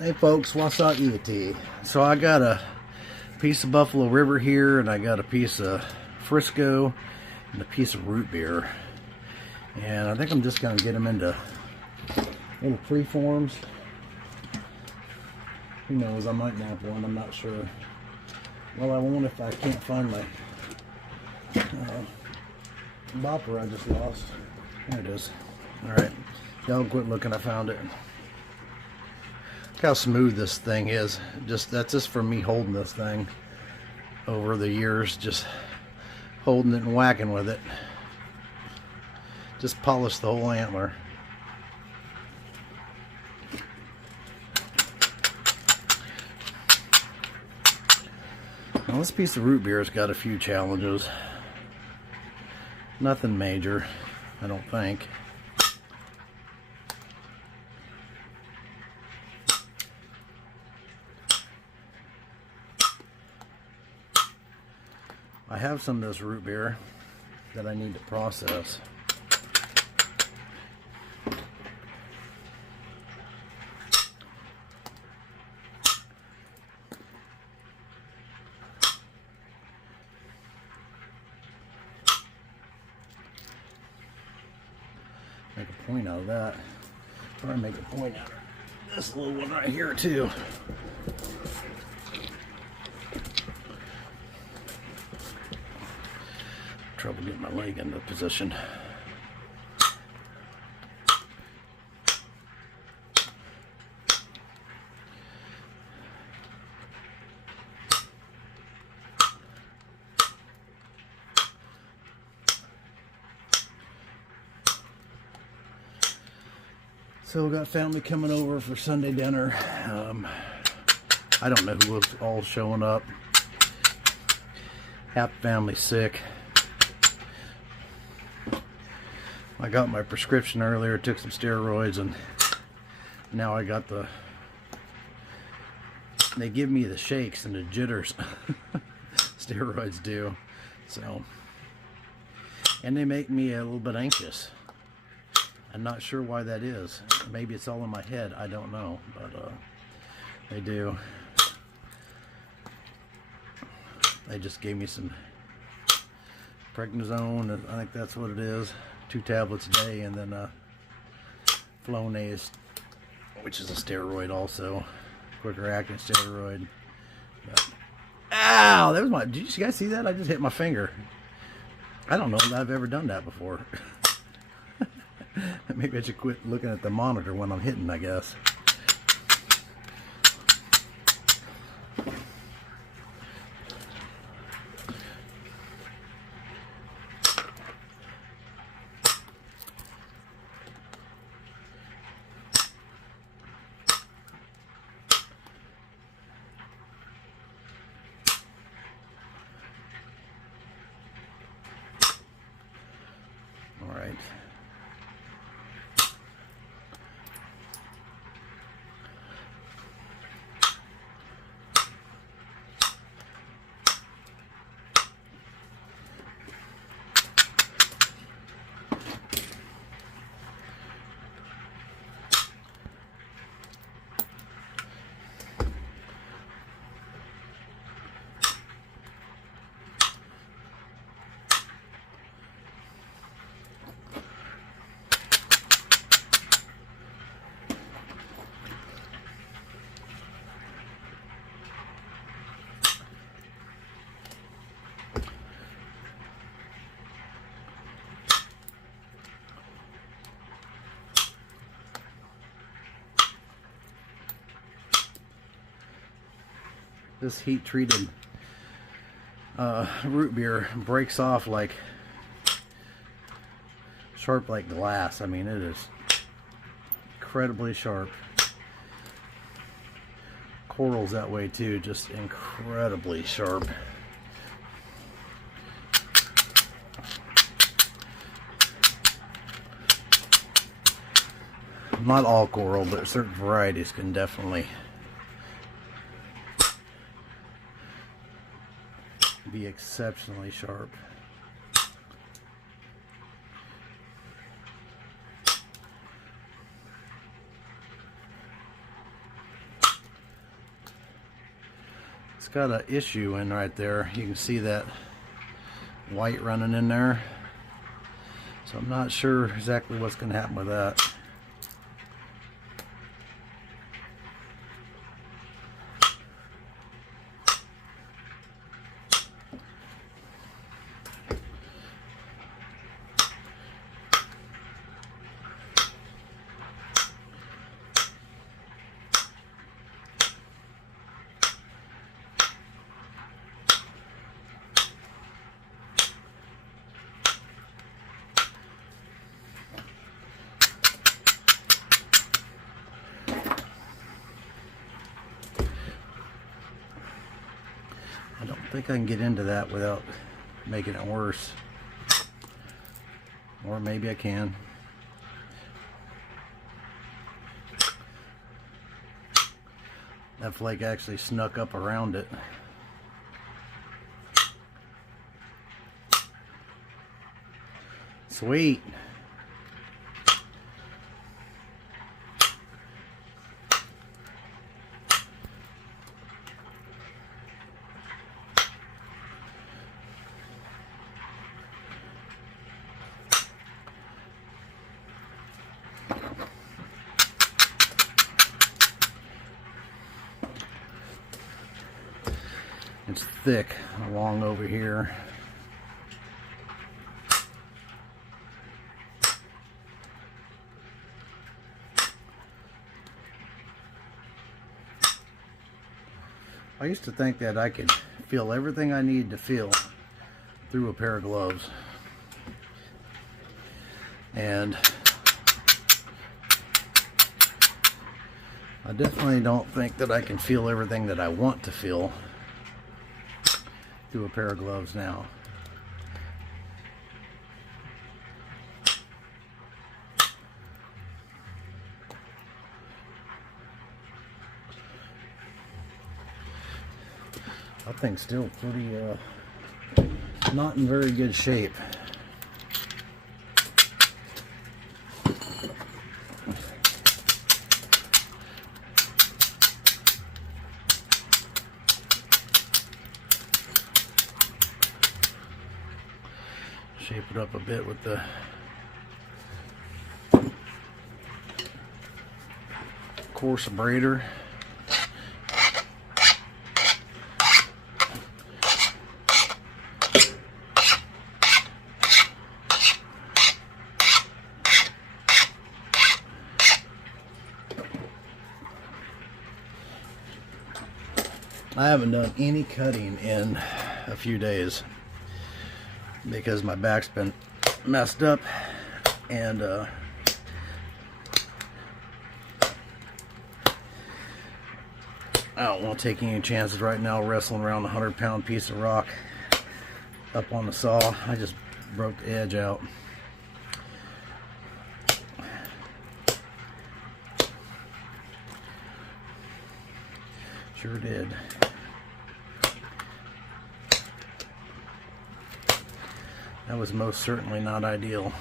Hey folks, what's up, iyatee? So I got a piece of Buffalo River here, and I got a piece of Frisco and a piece of Rootbeer. And I think I'm just going to get them into little preforms. Who knows, I might nap one, I'm not sure. Well, I won't if I can't find my bopper I just lost. There it is. Alright, y'all quit looking, I found it. Look how smooth this thing is. That's just from me holding this thing over the years, just holding it and whacking with it. Just polish the whole antler. Now this piece of root beer has got a few challenges. Nothing major, I don't think. I have some of this root beer that I need to process. Make a point out of that. Probably make a point out of this little one right here too. Trouble getting my leg into position. So we got family coming over for Sunday dinner. I don't know who was all showing up. Half the family sick. I got my prescription earlier, took some steroids, and now I got they give me the shakes and the jitters. Steroids do. So, and they make me a little bit anxious. I'm not sure why that is. Maybe it's all in my head, I don't know, but they do. They just gave me some prednisone, I think that's what it is. 2 tablets a day, and then Flonase, which is a steroid also, quicker acting steroid. But, ow! That was my. Did you guys see that? I just hit my finger. I don't know if I've ever done that before. Maybe I should quit looking at the monitor when I'm hitting, I guess. All right. This heat treated root beer breaks off like sharp like glass. I mean, it is incredibly sharp. Coral's that way too, just incredibly sharp. Not all coral, but certain varieties can definitely be exceptionally sharp. got an issue in right there. You can see that white running in there. So I'm not sure exactly what's going to happen with that. I don't think I can get into that without making it worse. Or maybe I can. That flake actually snuck up around it. Sweet. It's thick along over here. I used to think that I could feel everything I needed to feel through a pair of gloves. And I definitely don't think that I can feel everything that I want to feel through a pair of gloves now. That thing's still pretty, not in very good shape. Shape it up a bit with the coarse abrader. I haven't done any cutting in a few days because my back's been messed up, and I don't want to take any chances right now wrestling around a 100-pound piece of rock up on the saw. I just broke the edge out. Sure did. That was most certainly not ideal.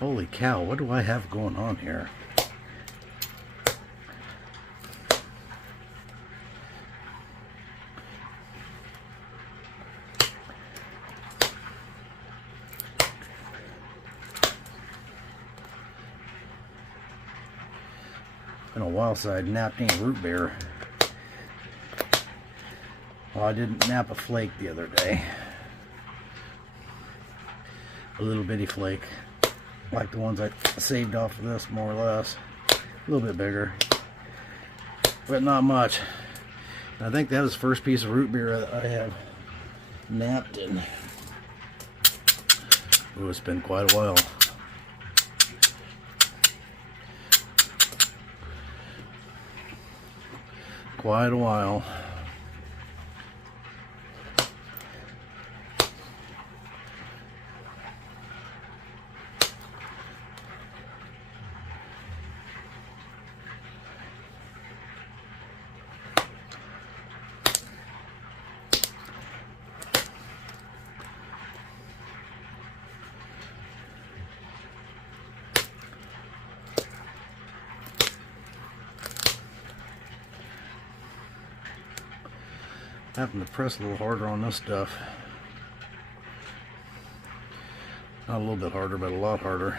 Holy cow, what do I have going on here? Been a while since I napped any root beer. Well, I didn't nap a flake the other day. A little bitty flake, like the ones I saved off of this, more or less. A little bit bigger, but not much. I think that was the first piece of root beer that I have napped in. Oh, it's been quite a while. Quite a while. Having to press a little harder on this stuff. Not a little bit harder, but a lot harder.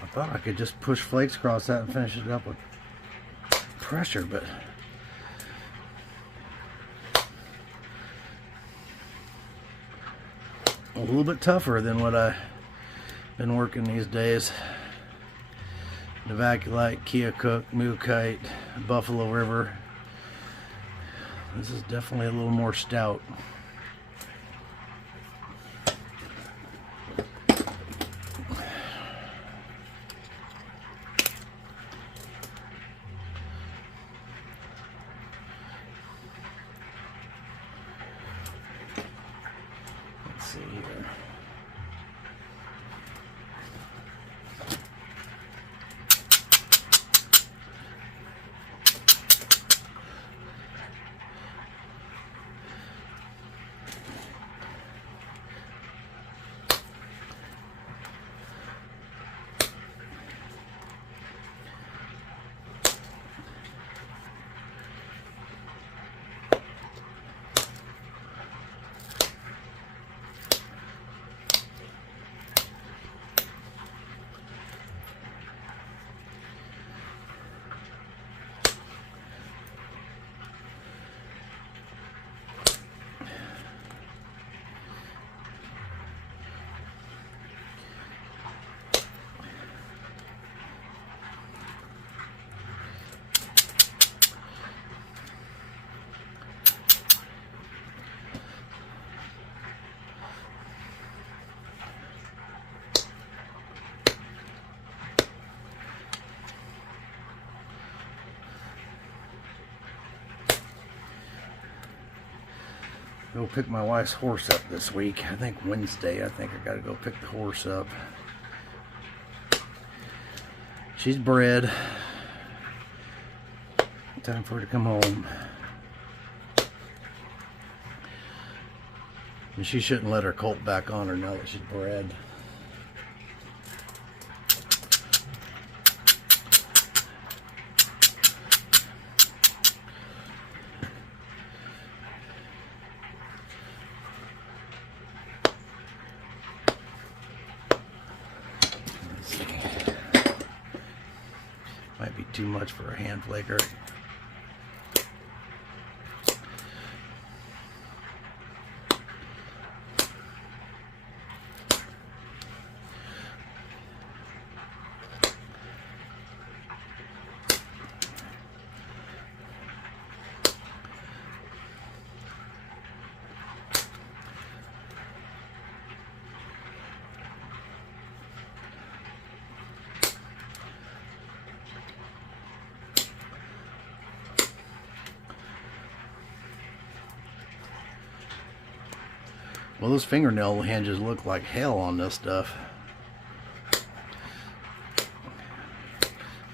I thought I could just push flakes across that and finish it up with pressure, but a little bit tougher than what I've been working these days. Novaculite, Keokuk, Mookite, Buffalo River. This is definitely a little more stout. See here. Go pick my wife's horse up this week. I think Wednesday. I think I gotta go pick the horse up. She's bred. Time for her to come home. And she shouldn't let her colt back on her now that she's bred. Might be too much for a hand flaker. Well, those fingernail hinges look like hell on this stuff.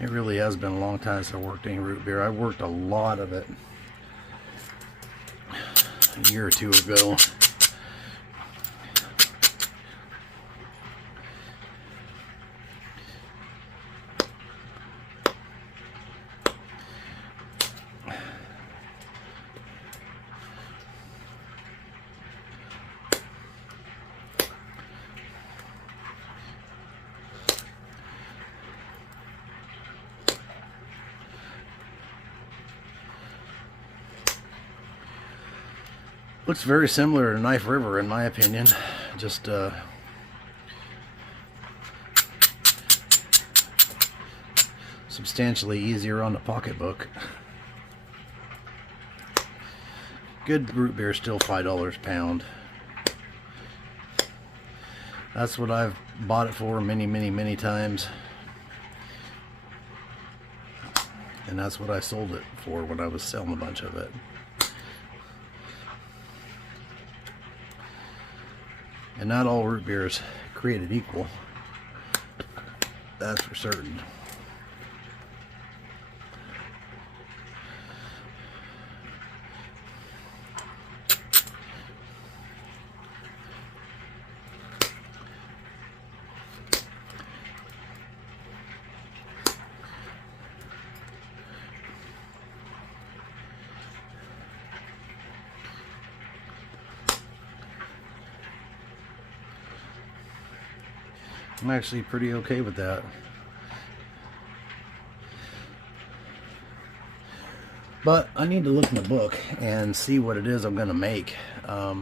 It really has been a long time since I worked any root beer. I worked a lot of it a year or two ago. Looks very similar to Knife River in my opinion, just substantially easier on the pocketbook. Good root beer, still $5 a pound. That's what I've bought it for many times, and that's what I sold it for when I was selling a bunch of it. And not all root beer is created equal, that's for certain. I'm actually pretty okay with that. But I need to look in the book and see what it is I'm going to make. I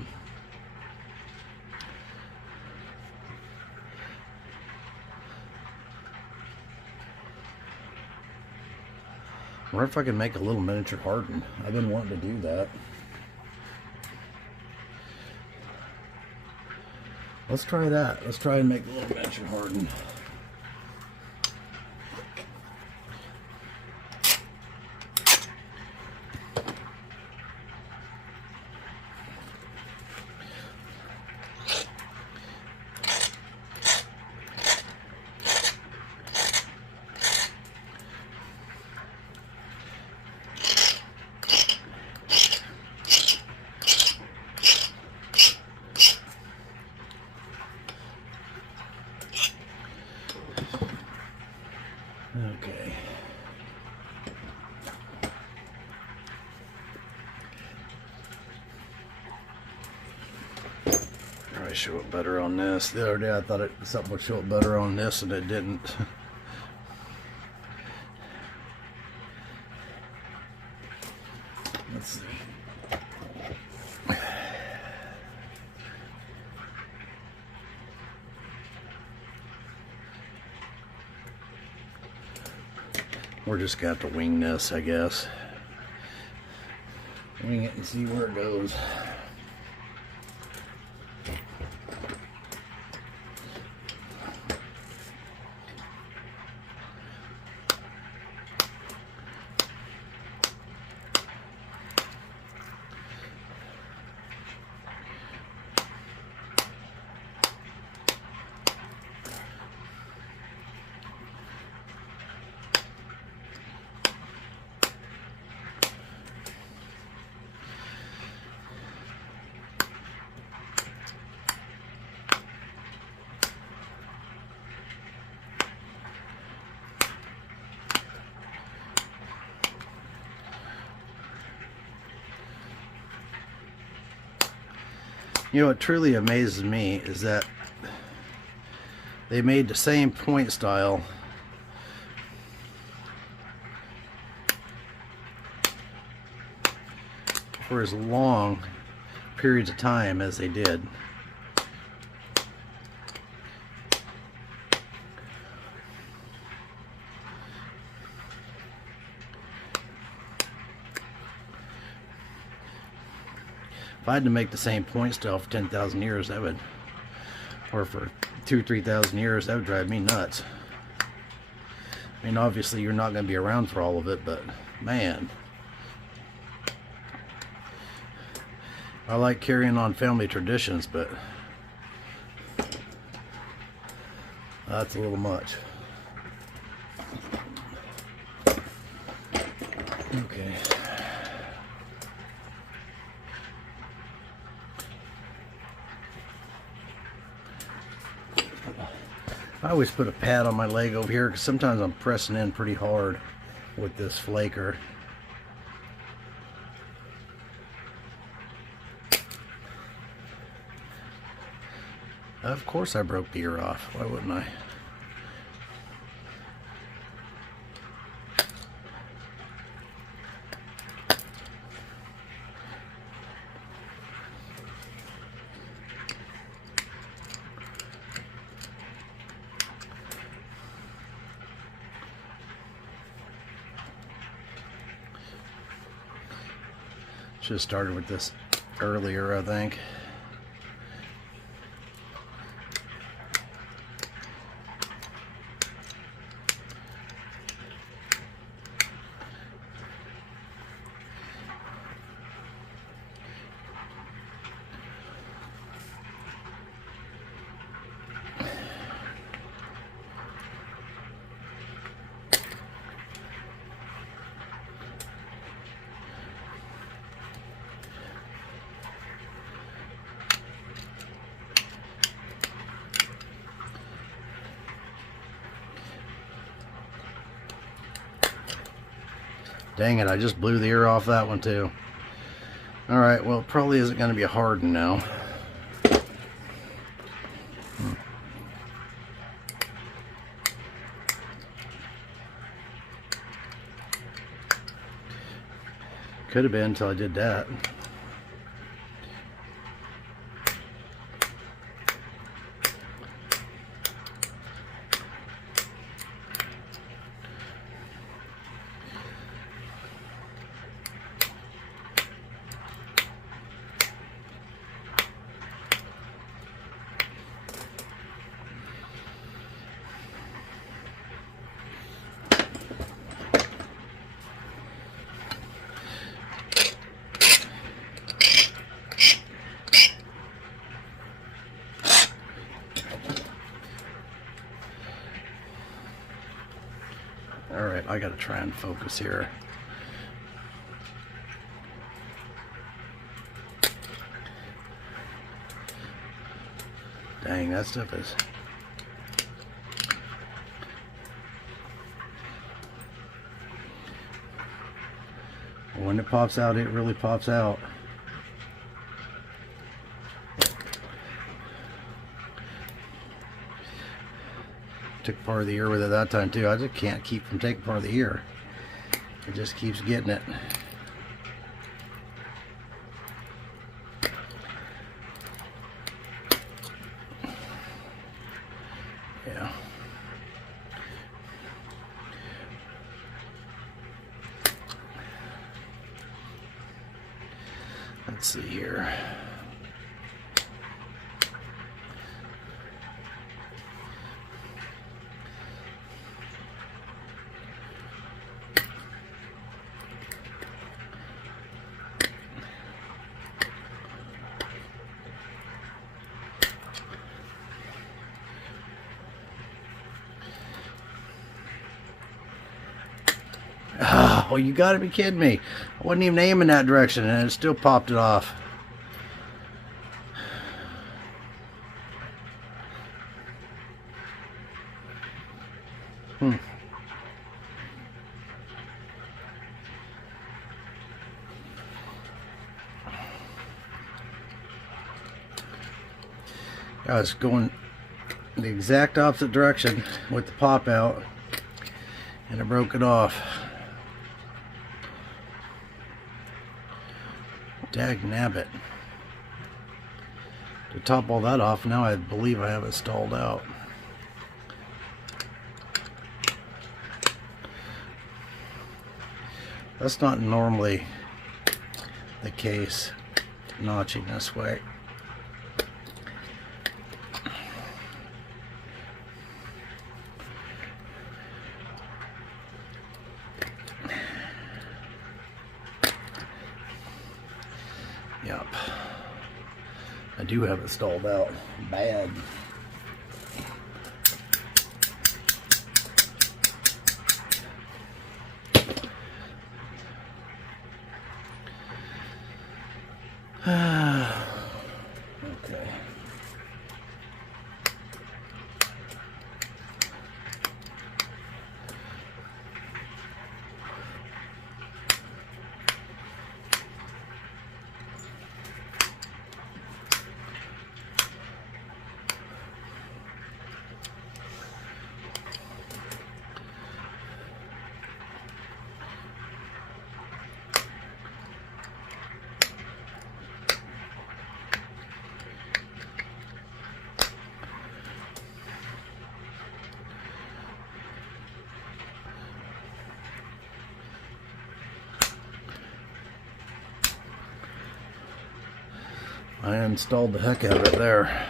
wonder if I can make a little miniature Harden. I've been wanting to do that. Let's try that. Let's try and make a little miniature Harden. Okay. Probably show it better on this. The other day I thought something would show it better on this and it didn't. Let's see. We're just going to have to wing this, I guess. Wing it and see where it goes. You know what truly amazes me is that they made the same point style for as long periods of time as they did. If I had to make the same point style for 10,000 years, that would, or for 2,000 or 3,000 years, that would drive me nuts. I mean, obviously you're not going to be around for all of it, but man, I like carrying on family traditions, but that's a little much. Okay. I always put a pad on my leg over here because sometimes I'm pressing in pretty hard with this flaker. Of course I broke the ear off. Why wouldn't I? Should have started with this earlier, I think. Dang it, I just blew the ear off that one too. Alright, well, it probably isn't going to be a Harden now. Could have been until I did that. Alright, I gotta try and focus here. Dang, that stuff is... When it pops out, it really pops out. Took part of the ear with it that time too. I just can't keep from taking part of the ear. It just keeps getting it. Yeah. Let's see here. Oh, you gotta be kidding me. I wasn't even aiming that direction and it still popped it off. I was going the exact opposite direction with the pop out, and I broke it off. Dag nabbit. To top all that off, now I believe I have it stalled out. That's not normally the case, notching this way. Yep. I do have it stalled out bad. Okay. I installed the heck out of it there.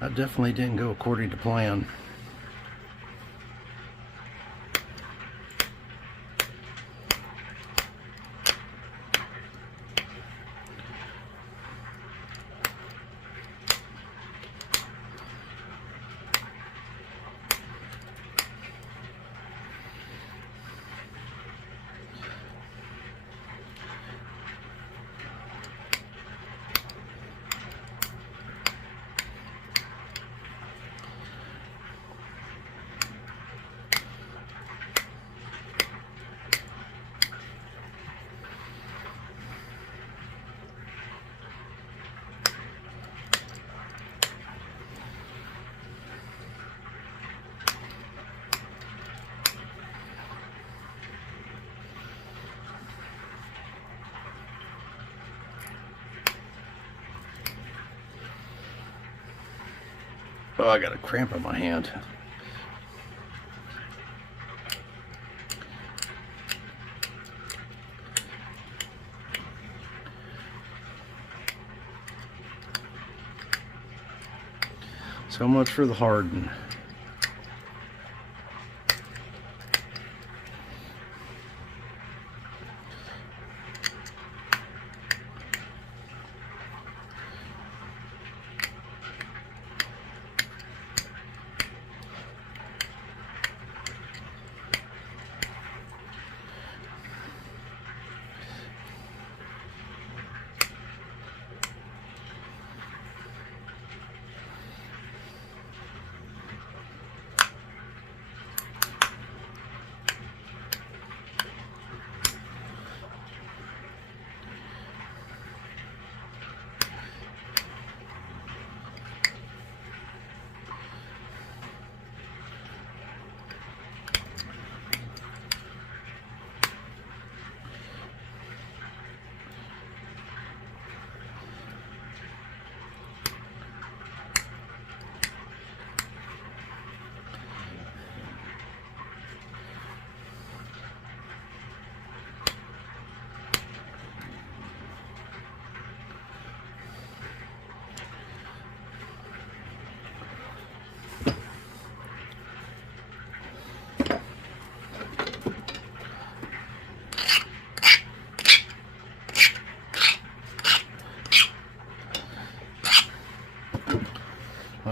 That definitely didn't go according to plan. Oh, I got a cramp in my hand. So much for the Harden.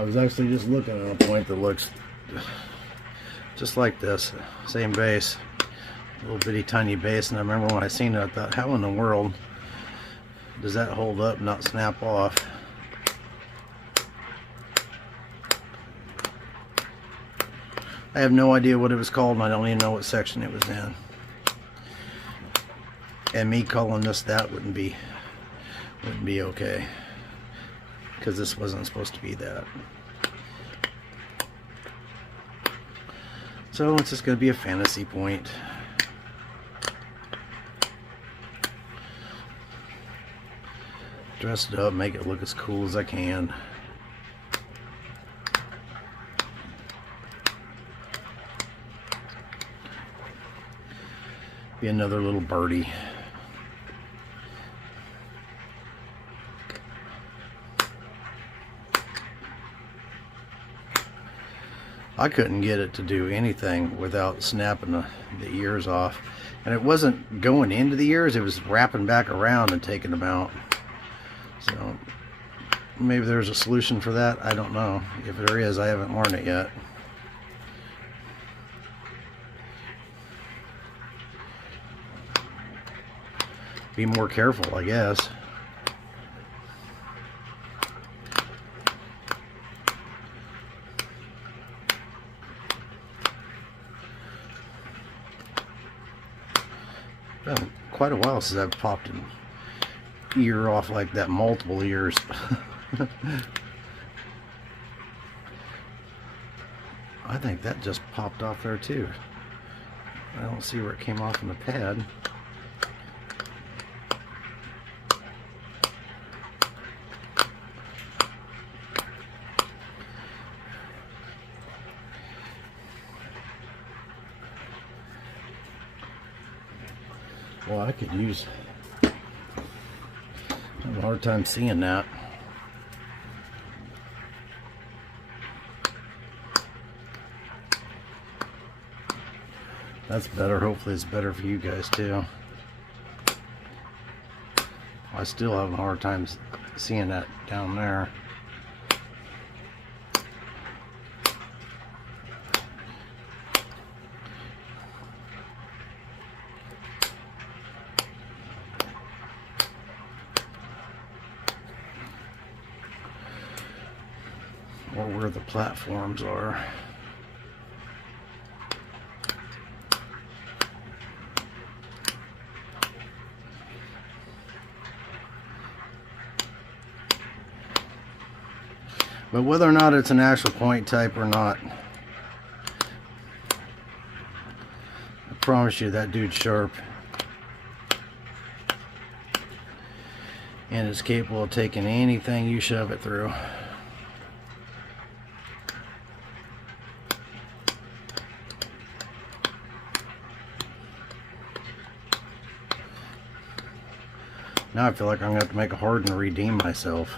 I was actually just looking at a point that looks just like this, same base, little bitty tiny base, and I remember when I seen it I thought, how in the world does that hold up and not snap off? I have no idea what it was called, and I don't even know what section it was in. And me calling this that wouldn't be okay, because this wasn't supposed to be that. So it's just going to be a fantasy point. Dress it up, make it look as cool as I can. Be another little birdie. I couldn't get it to do anything without snapping the ears off, and it wasn't going into the ears, it was wrapping back around and taking them out. So maybe there's a solution for that. I don't know. If there is, I haven't learned it yet. Be more careful, I guess. Well, quite a while since I've popped an ear off like that, multiple ears. I think that just popped off there too. I don't see where it came off in the pad. Well, I could use, I have a hard time seeing that. That's better. Hopefully it's better for you guys too. I still have a hard time seeing that down there. Or where the platforms are. But whether or not it's an actual point type or not, I promise you that dude's sharp. And it's capable of taking anything you shove it through. Now I feel like I'm going to have to make a Harden to redeem myself.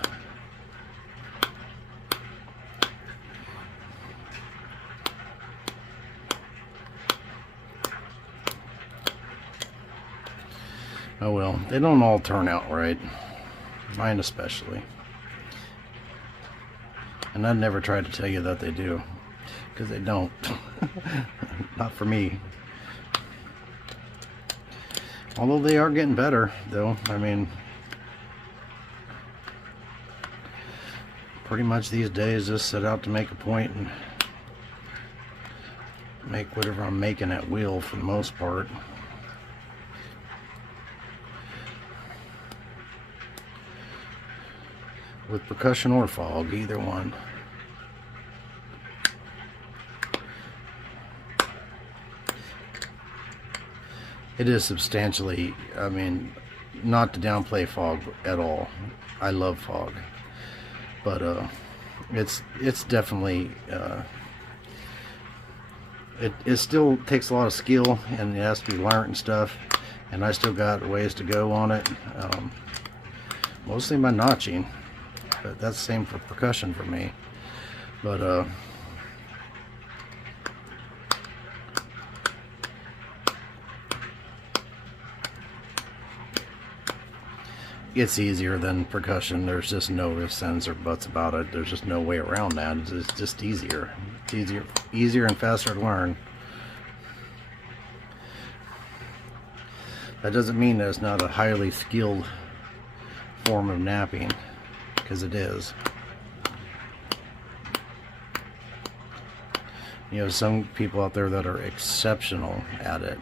Oh well, they don't all turn out right. Mine especially. And I'd never try to tell you that they do, because they don't. Not for me. Although they are getting better, though. I mean, pretty much these days just set out to make a point and make whatever I'm making at will for the most part. With percussion or fog, either one. It is substantially, I mean, not to downplay fog at all. I love fog, but it's definitely it still takes a lot of skill, and it has to be learned and stuff. And I still got ways to go on it. Mostly my notching, but that's the same for percussion for me. But it's easier than percussion. There's just no ifs, ands, or buts about it. There's just no way around that. It's just easier. It's easier and faster to learn. That doesn't mean that it's not a highly skilled form of knapping, because it is. You know, some people out there that are exceptional at it.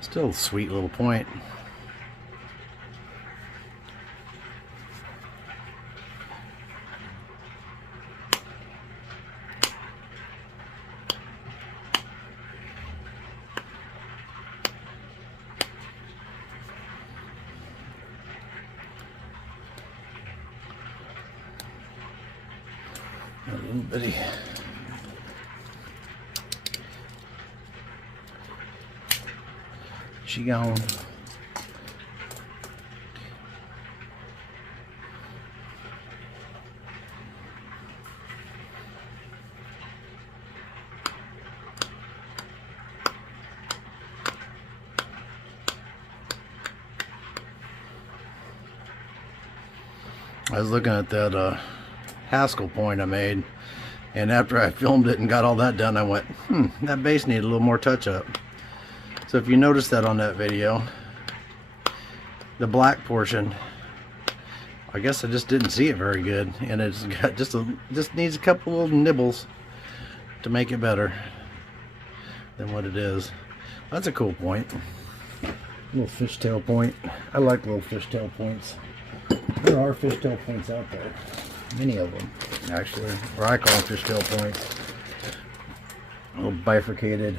Still a sweet little point. A little bitty. She gone. I was looking at that Haskell point I made, and after I filmed it and got all that done, I went, that base needed a little more touch up. So if you notice that on that video, the black portion, I guess I just didn't see it very good, and it's got just needs a couple little nibbles to make it better than what it is. That's a cool point. Little fishtail point. I like little fishtail points. There are fishtail points out there. Many of them, actually. Or I call them fishtail points. Little bifurcated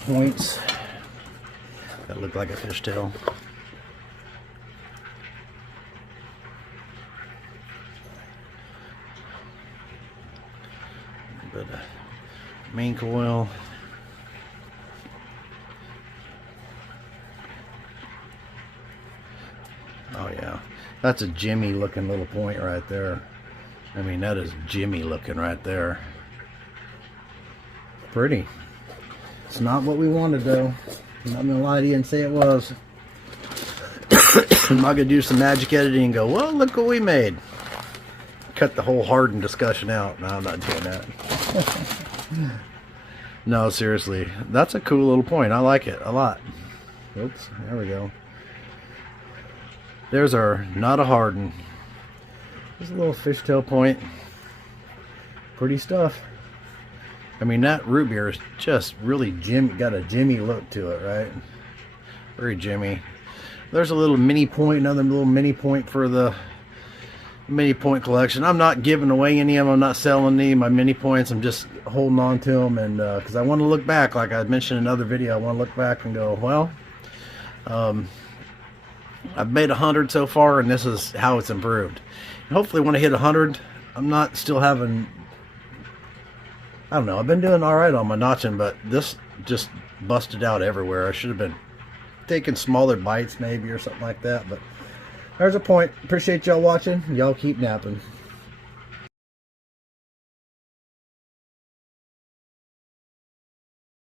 points that look like a fishtail. But main coil. Oh yeah, that's a Jimmy looking little point right there. I mean, that is Jimmy looking right there. Pretty. It's not what we wanted though. I'm not gonna lie to you and say it was. I'm not gonna do some magic editing and go, well, look what we made. Cut the whole Harden discussion out. No, I'm not doing that. No, seriously, that's a cool little point. I like it a lot. Oops, there we go. There's our not a Harden. There's a little fishtail point. Pretty stuff. I mean, that root beer is just really got a Jimmy look to it, right? Very Jimmy. There's a little mini point, another little mini point for the mini point collection. I'm not giving away any of them. I'm not selling any of my mini points. I'm just holding on to them, and because I want to look back, like I mentioned in another video, I want to look back and go, well, I've made 100 so far, and this is how it's improved. And hopefully when I hit 100, I'm not still having, I don't know, I've been doing all right on my notching, but this just busted out everywhere. I should have been taking smaller bites maybe or something like that. But there's a point. Appreciate y'all watching. Y'all keep napping.